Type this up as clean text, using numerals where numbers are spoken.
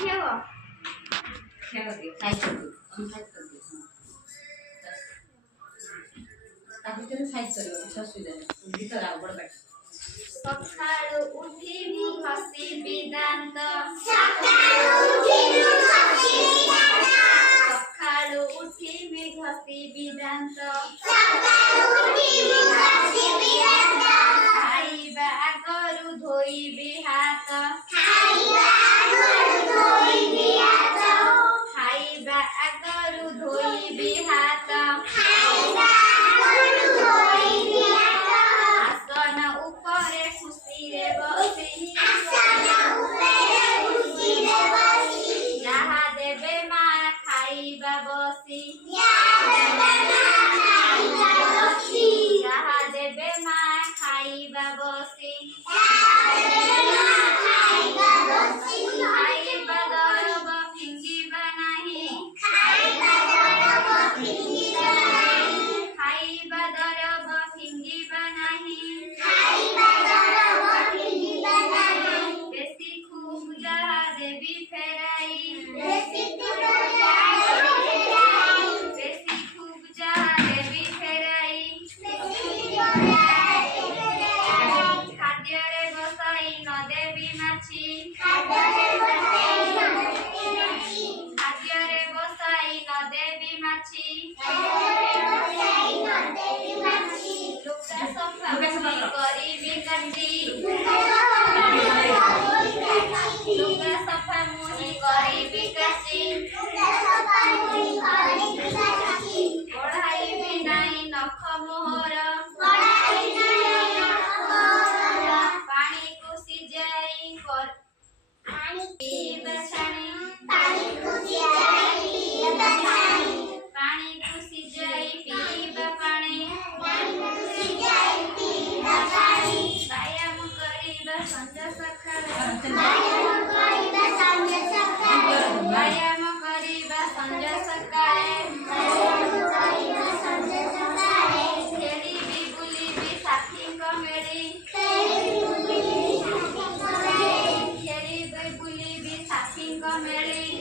खेव खेव के साइज कर दो हम साइज कर दो ताकि तेरे साइज करियो अच्छा सुविधा है भीतर आ बड़ बैठ सकाळु उठी मु हसी बिदांत सकाळु उठी मि घसी बिदांत खाइबा आगरु धोइबि हात खाइबा आगरु धोइबि हात आसन उपरे खुशी रे बसी जहा देबे मा खाइबा बसी जहा देबे मा खाइबा बसी खाइबा दरब फिंगिबा नाही खाइबा दरब फिंगिबा नाही बेसी खूब जहा देबी फेराई बेसी खूब जहा देबी फेराई खाद्ୟରେ बसाई न देबी माछी खाद्ୟରେ बसाई न देबी माछी लुगा सफा करिबी काटी लुगा सफा मुही करिबी काटी पढ़ाइबी नाही नख मोहर पानी को सिजाई कर पीबा छाणी पानी को सिजाई पीबा पानी व्यायाम करिबा संध्या सकाळे व्यायाम करिबा संध्या सकाळे खेलिबी बुलिबी साथीଙ୍କ मेळी खेलिबी बुलिबी साथीଙ୍କ मेळी